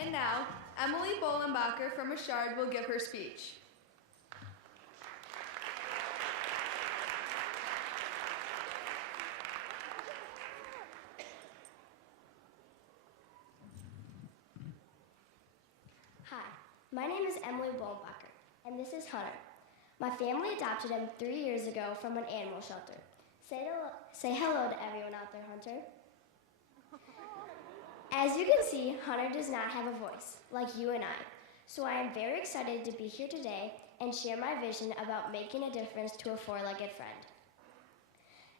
And now, Emily Bolenbacher from Ashard will give her speech. Hi, my name is Emily Bolenbacher, and this is Hunter. My family adopted him 3 years ago from an animal shelter. Say hello to everyone out there, Hunter. As you can see, Hunter does not have a voice, like you and I. So I am very excited to be here today and share my vision about making a difference to a four-legged friend.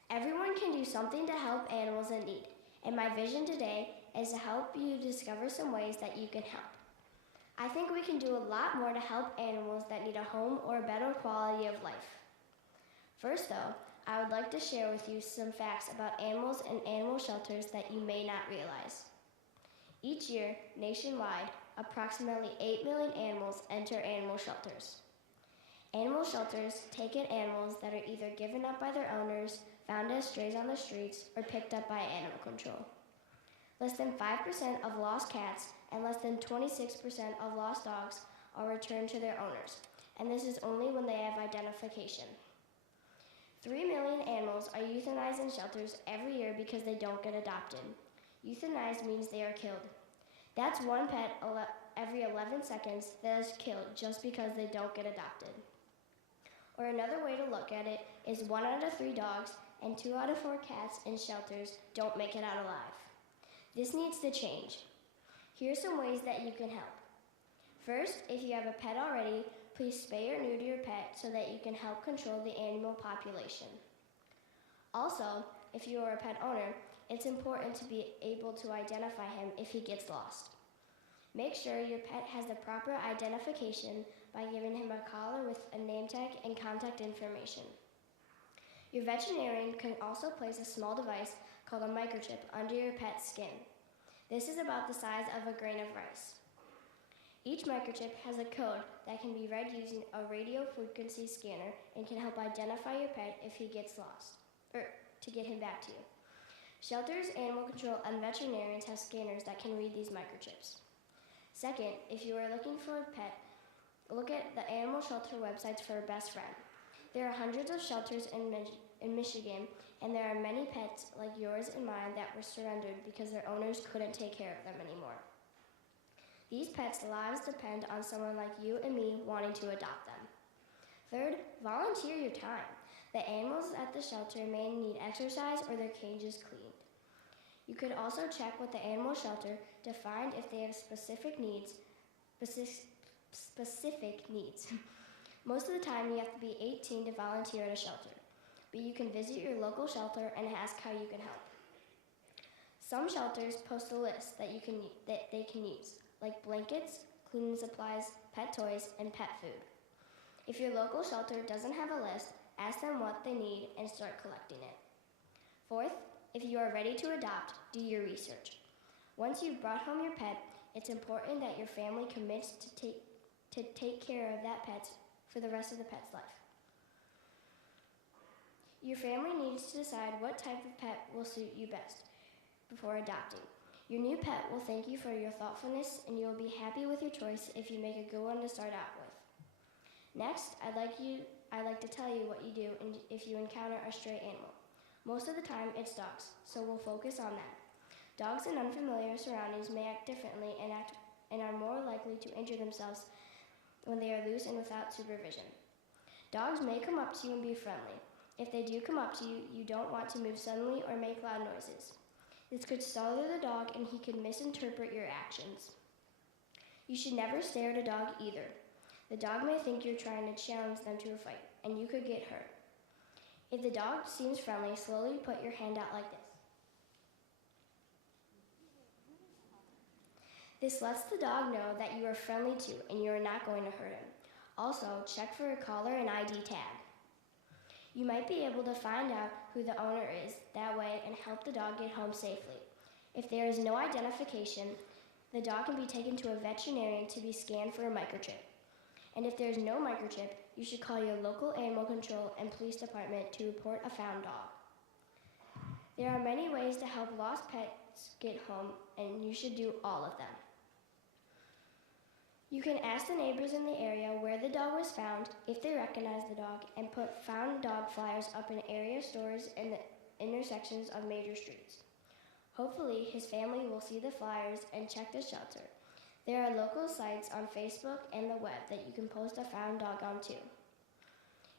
Everyone can do something to help animals in need, and my vision today is to help you discover some ways that you can help. I think we can do a lot more to help animals that need a home or a better quality of life. First though, I would like to share with you some facts about animals and animal shelters that you may not realize. Each year, nationwide, approximately 8 million animals enter animal shelters. Animal shelters take in animals that are either given up by their owners, found as strays on the streets, or picked up by animal control. Less than 5% of lost cats and less than 26% of lost dogs are returned to their owners, and this is only when they have identification. 3 million animals are euthanized in shelters every year because they don't get adopted. Euthanized means they are killed. That's one pet every 11 seconds that is killed just because they don't get adopted. Or another way to look at it is 1 out of 3 dogs and 2 out of 4 cats in shelters don't make it out alive. This needs to change. Here are some ways that you can help. First, if you have a pet already, please spay or neuter your pet so that you can help control the animal population. Also, if you are a pet owner, it's important to be able to identify him if he gets lost. Make sure your pet has the proper identification by giving him a collar with a name tag and contact information. Your veterinarian can also place a small device called a microchip under your pet's skin. This is about the size of a grain of rice. Each microchip has a code that can be read using a radio frequency scanner and can help identify your pet if he gets lost, or to get him back to you. Shelters, animal control, and veterinarians have scanners that can read these microchips. Second, if you are looking for a pet, look at the animal shelter websites for a best friend. There are hundreds of shelters in Michigan, and there are many pets like yours and mine that were surrendered because their owners couldn't take care of them anymore. These pets' lives depend on someone like you and me wanting to adopt them. Third, volunteer your time. The animals at the shelter may need exercise or their cages cleaned. You could also check with the animal shelter to find if they have specific needs. Most of the time you have to be 18 to volunteer at a shelter, but you can visit your local shelter and ask how you can help. Some shelters post a list that they can use, like blankets, cleaning supplies, pet toys, and pet food. If your local shelter doesn't have a list, ask them what they need and start collecting it. Fourth, if you are ready to adopt, do your research. Once you've brought home your pet, it's important that your family commits to take care of that pet for the rest of the pet's life. Your family needs to decide what type of pet will suit you best before adopting. Your new pet will thank you for your thoughtfulness, and you will be happy with your choice if you make a good one to start out with. Next, I'd like to tell you what you do if you encounter a stray animal. Most of the time, it's dogs, so we'll focus on that. Dogs in unfamiliar surroundings may act differently and are more likely to injure themselves when they are loose and without supervision. Dogs may come up to you and be friendly. If they do come up to you, you don't want to move suddenly or make loud noises. This could startle the dog and he could misinterpret your actions. You should never stare at a dog either. The dog may think you're trying to challenge them to a fight, and you could get hurt. If the dog seems friendly, slowly put your hand out like this. This lets the dog know that you are friendly too, and you are not going to hurt him. Also, check for a collar and ID tag. You might be able to find out who the owner is that way and help the dog get home safely. If there is no identification, the dog can be taken to a veterinarian to be scanned for a microchip. And if there is no microchip, you should call your local animal control and police department to report a found dog. There are many ways to help lost pets get home, and you should do all of them. You can ask the neighbors in the area where the dog was found, if they recognize the dog, and put found dog flyers up in area stores and the intersections of major streets. Hopefully, his family will see the flyers and check the shelter. There are local sites on Facebook and the web that you can post a found dog on too.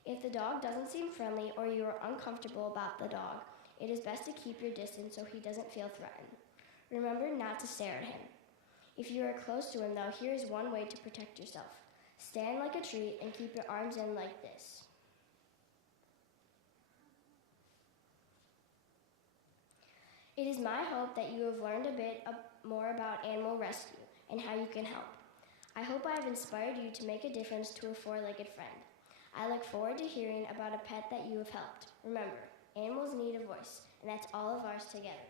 If the dog doesn't seem friendly or you are uncomfortable about the dog, it is best to keep your distance so he doesn't feel threatened. Remember not to stare at him. If you are close to him though, here is one way to protect yourself. Stand like a tree and keep your arms in like this. It is my hope that you have learned a bit more about animal rescue and how you can help. I hope I have inspired you to make a difference to a four-legged friend. I look forward to hearing about a pet that you have helped. Remember, animals need a voice, and that's all of ours together.